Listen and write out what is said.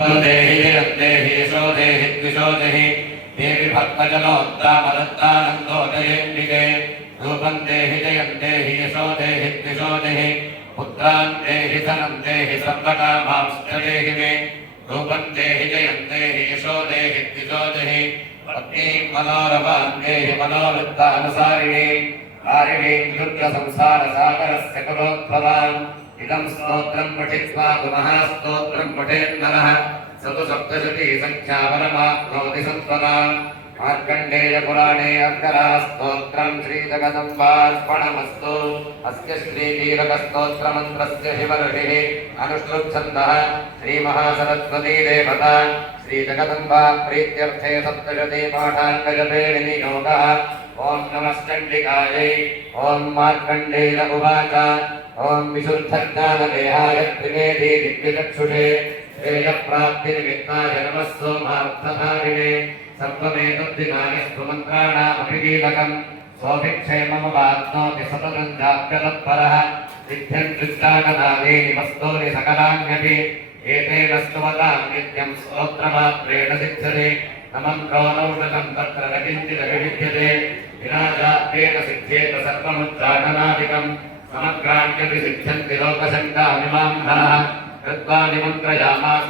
देहि देहि यशो देहि द्विषो देहि देवि भक्तजनोत्तमदत्तानन्दो जयेन्दिके रूपं देहि जयं देहि यशो देहि द्विषो देहि पुत्रान् देहि धनं देहि सर्वकामांश्च देहि मे रूपं देहि जयं देहि यशो देहि द्विषो देहि पत्नीं मनोरमां देहि मनोवृत्तानुसारिणी कारिणीं दुर्गसंसारसागरस्य कुलोद्भवाम् इदं स्तोत्रं पठित्वा महास्तोत्रं पठेन्नरः स तु सप्तशती संख्याबलमाप्नोति सत्त्वनाम् मार्कण्डेयपुराणे अर्करास्तोत्रं श्रीजगदम्बार्पणमस्तु अस्य श्रीकीलकस्तोत्रमन्त्रस्य शिवऋषिः अनुष्ठुप्छन्दः श्रीमहासरस्वती देवता श्रीजगदम्बा प्रीत्यर्थे सप्तशती पाठाङ्गजपे विनियोगः ओं नमः चण्डिकायै ओं मार्कण्डेय उवाच ओं विशुद्धज्ञानदेहाय त्रिवेदी दिव्यचक्षुषे श्रेयप्राप्तिनिमित्ताय नमः सोमार्थधारिणे सर्वमेतद्दिनानिस्तु मन्त्राणामभिकीलकम् सोऽभिक्षेममवाप्नोति सततं जाप्यतत्परः सिद्ध्यं दृष्टागदादीनि वस्तूनि सकलान्यपि एतेन स्तुवतां नित्यं स्तोत्रमात्रेण सिद्ध्यते नमन्त्रोऽनौषधं तत्र न किञ्चिदपि विद्यते विनाशात्तेन सिद्ध्येत सर्वमुच्चाटनादिकम् समग्राण्यपि सिद्ध्यन्ति लोकशङ्कामिमां हरः कृत्वा निमन्त्रयामास